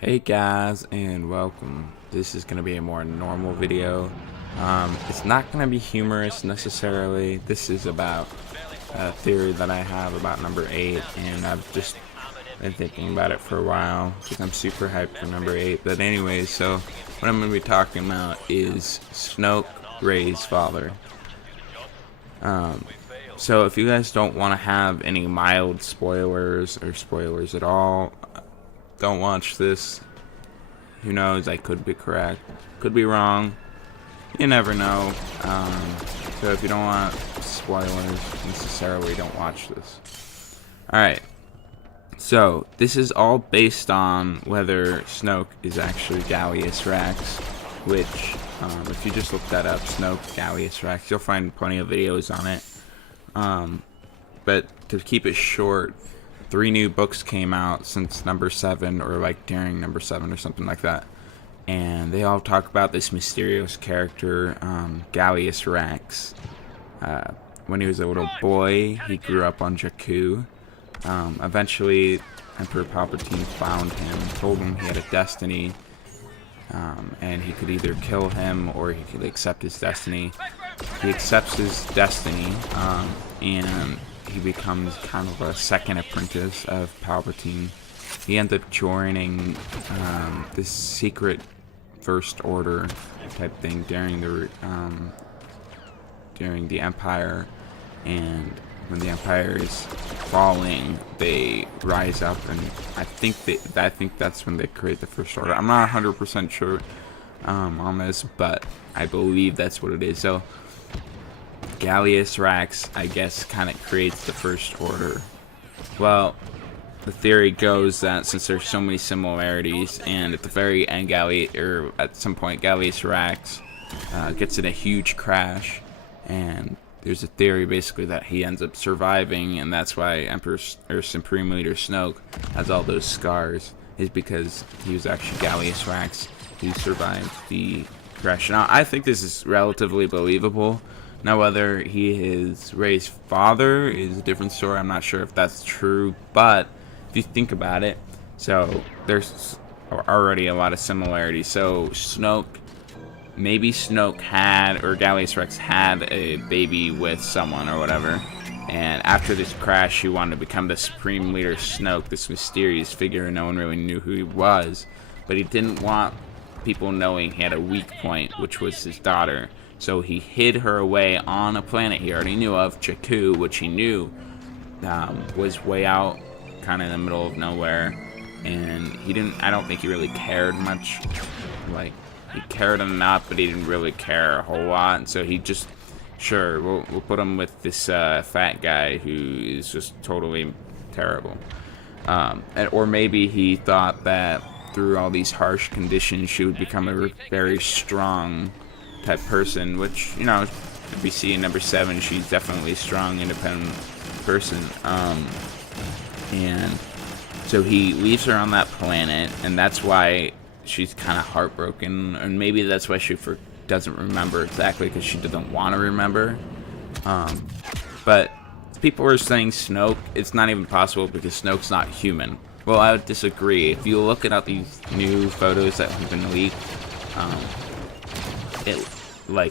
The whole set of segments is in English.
Hey guys, and welcome. This is going to be a more normal video. It's not going to be humorous necessarily. This is about a theory that I have about number 8, and I've just been thinking about it for a while because I'm super hyped for number 8. But anyways, so what I'm going to be talking about is Snoke, Rey's father. So if you guys don't want to have any mild spoilers or spoilers at all, don't watch this. Who knows, I could be correct, could be wrong, you never know. So if you don't want spoilers necessarily, don't watch this. Alright, so this is all based on whether Snoke is actually Gallius Rax, which if you just look that up, Snoke, Gallius Rax, you'll find plenty of videos on it. But to keep it short, 3 new books came out since number 7, or like during number 7 or something like that, and they all talk about this mysterious character, Gallius Rax. When he was a little boy, he grew up on Jakku. Eventually Emperor Palpatine found him, told him he had a destiny, and he could either kill him or he could accept his destiny. He accepts his destiny, and he becomes kind of a second apprentice of Palpatine. He ends up joining this secret First Order type thing during the Empire, and when the Empire is falling, they rise up, and I think that's when they create the First Order. I'm not 100% sure on this, but I believe that's what it is. So Gallius Rax, I guess, kind of creates the First Order. Well, the theory goes that since there's so many similarities, and at the very end, at some point, Gallius Rax gets in a huge crash, and there's a theory basically that he ends up surviving, and that's why Supreme Leader Snoke has all those scars, is because he was actually Gallius Rax who survived the crash. Now, I think this is relatively believable. Now, whether he is Rey's father is a different story. I'm not sure if that's true, but if you think about it, so there's already a lot of similarities. So maybe Snoke had, or Gallius Rax had a baby with someone or whatever, and after this crash, he wanted to become the Supreme Leader Snoke, this mysterious figure, and no one really knew who he was, but he didn't want people knowing he had a weak point, which was his daughter. So he hid her away on a planet he already knew of, Jakku, which he knew was way out, kind of in the middle of nowhere. And I don't think he really cared much. Like, he cared enough, but he didn't really care a whole lot. And so he just, sure, we'll put him with this fat guy who is just totally terrible. Or maybe he thought that through all these harsh conditions, she would become a very strong type person, which, you know, we see in number 7, she's definitely a strong, independent person. And so he leaves her on that planet, and that's why she's kind of heartbroken, and maybe that's why she doesn't remember exactly, because she doesn't want to remember. But people are saying Snoke, it's not even possible because Snoke's not human. Well, I would disagree. If you look at these new photos that have been leaked,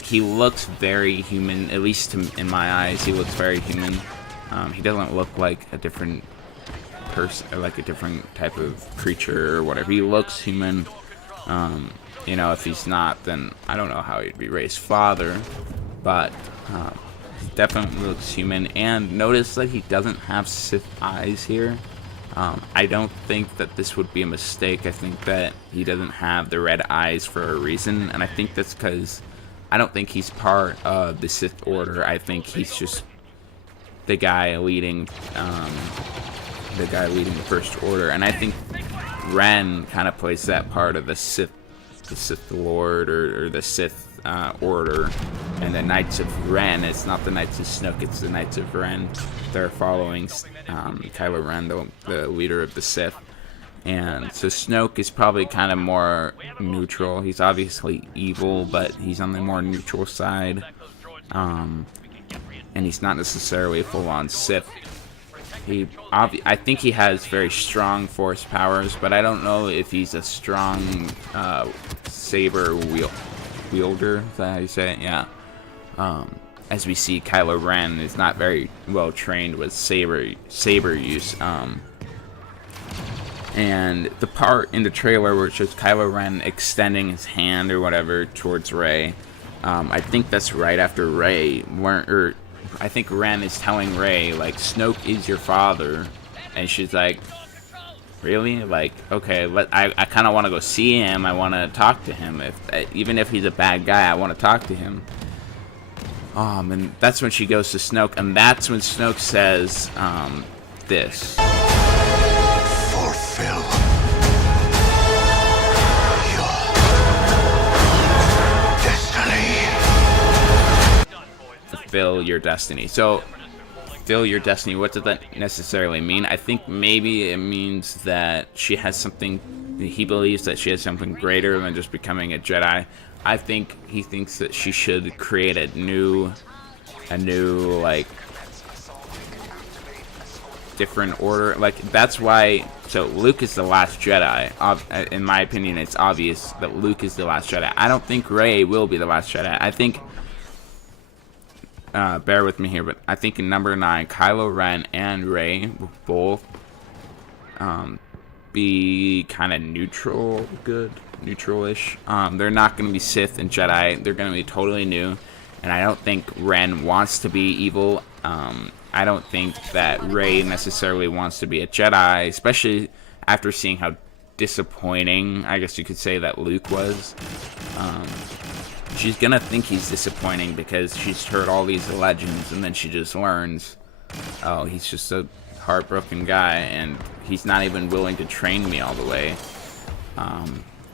he looks very human, at least in my eyes. He looks very human. He doesn't look like a different person, or like a different type of creature or whatever. He looks human. You know, if he's not, then I don't know how he'd be Rey's father, but he definitely looks human. And notice that he doesn't have Sith eyes here. I don't think that this would be a mistake. I think that he doesn't have the red eyes for a reason, and I think that's because I don't think he's part of the Sith Order. I think he's just the guy leading the First Order, and I think Ren kind of plays that part of the Sith Lord, or the Sith Order. And the Knights of Ren, it's not the Knights of Snoke, it's the Knights of Ren. They're following Kylo Ren, the leader of the Sith. And so Snoke is probably kind of more neutral. He's obviously evil, but he's on the more neutral side. And he's not necessarily a full-on Sith. I think he has very strong force powers, but I don't know if he's a strong saber wielder. Is that how you say it? Yeah. As we see, Kylo Ren is not very well trained with saber use. And the part in the trailer where it shows Kylo Ren extending his hand or whatever towards Rey, I think that's right after Rey, I think Ren is telling Rey, like, Snoke is your father, and she's like, really? Like, okay, I kind of want to go see him, I want to talk to him, even if he's a bad guy, I want to talk to him. And that's when she goes to Snoke, and that's when Snoke says, this. Fulfill your destiny. Fulfill your destiny. So, fulfill your destiny, what does that necessarily mean? I think maybe it means that she has something, he believes that she has something greater than just becoming a Jedi. I think he thinks that she should create a new, like, different order. Like, that's why, so Luke is the last Jedi. In my opinion, it's obvious that Luke is the last Jedi. I don't think Rey will be the last Jedi. I think, bear with me here, but I think in number 9, Kylo Ren and Rey will both be kind of neutral-ish. They're not going to be Sith and Jedi. They're going to be totally new. And I don't think Ren wants to be evil. I don't think that Rey necessarily wants to be a Jedi, especially after seeing how disappointing, I guess you could say, that Luke was. She's going to think he's disappointing because she's heard all these legends, and then she just learns, oh, he's just a heartbroken guy, and he's not even willing to train me all the way.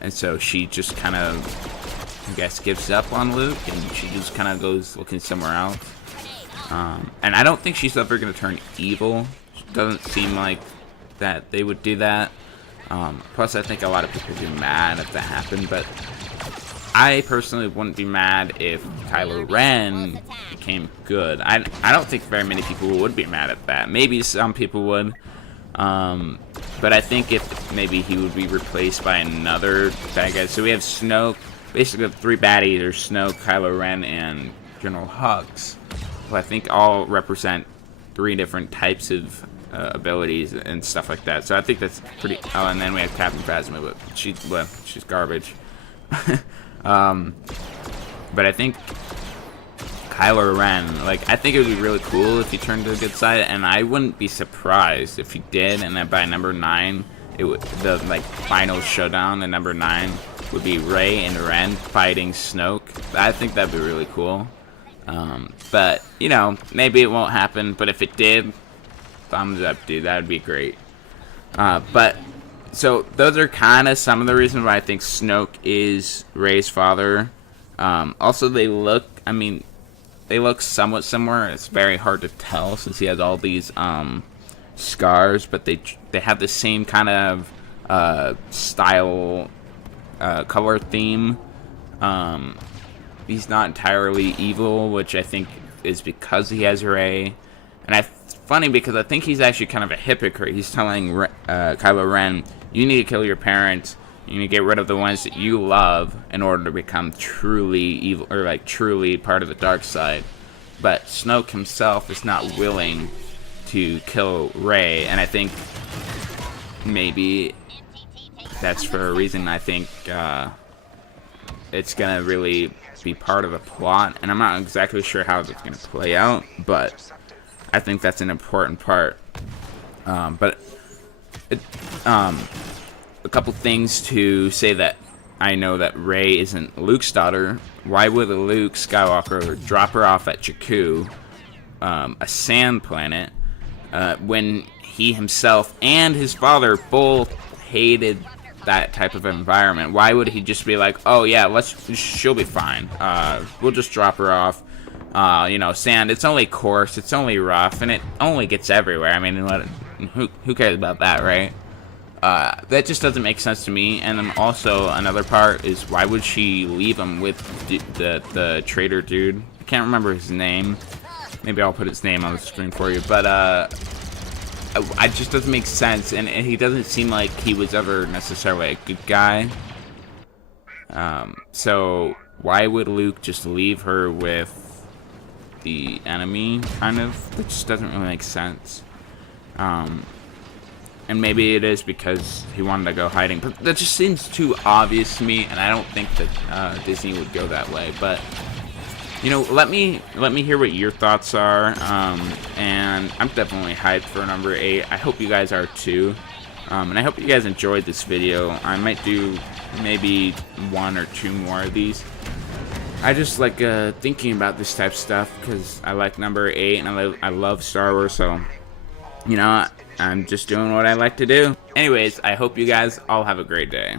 And so she just kind of, I guess, gives up on Luke, and she just kind of goes looking somewhere else. And I don't think she's ever going to turn evil. It doesn't seem like that they would do that. Plus, I think a lot of people would be mad if that happened, but I personally wouldn't be mad if Kylo Ren became good. I don't think very many people would be mad at that. Maybe some people would. But I think if maybe he would be replaced by another bad guy. So we have Snoke. Basically, 3 baddies are Snoke, Kylo Ren, and General Hux, who I think all represent 3 different types of abilities and stuff like that. So I think that's pretty. Oh, and then we have Captain Phasma, but she's garbage. But I think Kylo Ren, like, I think it would be really cool if he turned to the good side, and I wouldn't be surprised if he did. And then by number 9, the like final showdown in number 9 would be Rey and Ren fighting Snoke. I think that'd be really cool. But you know, maybe it won't happen. But if it did, thumbs up, dude. That would be great. But so those are kind of some of the reasons why I think Snoke is Rey's father. Also, they look somewhat similar. It's very hard to tell since he has all these scars, but they have the same kind of style, color theme. He's not entirely evil, which I think is because he has Rey. And it's funny because I think he's actually kind of a hypocrite. He's telling Kylo Ren, you need to kill your parents. You need to get rid of the ones that you love in order to become truly evil, or like truly part of the dark side. But Snoke himself is not willing to kill Rey, and I think maybe that's for a reason. I think it's gonna really be part of the plot, and I'm not exactly sure how it's gonna play out, but I think that's an important part. A couple things to say that I know that Rey isn't Luke's daughter. Why would Luke Skywalker drop her off at Jakku, a sand planet, when he himself and his father both hated that type of environment? Why would he just be like, oh yeah, she'll be fine. We'll just drop her off. You know, sand, it's only coarse, it's only rough, and it only gets everywhere. I mean, who cares about that, right? That just doesn't make sense to me. And then also another part is, why would she leave him with the traitor dude? I can't remember his name. Maybe I'll put his name on the screen for you. But it just doesn't make sense, and he doesn't seem like he was ever necessarily a good guy. So why would Luke just leave her with the enemy, kind of? It just doesn't really make sense. And maybe it is because he wanted to go hiding, but that just seems too obvious to me, and I don't think that Disney would go that way. But you know, let me hear what your thoughts are, and I'm definitely hyped for number 8. I hope you guys are too, and I hope you guys enjoyed this video. I might do maybe 1 or 2 more of these. I just like thinking about this type of stuff because I like number 8, and I love Star Wars, so you know, I'm just doing what I like to do. Anyways, I hope you guys all have a great day.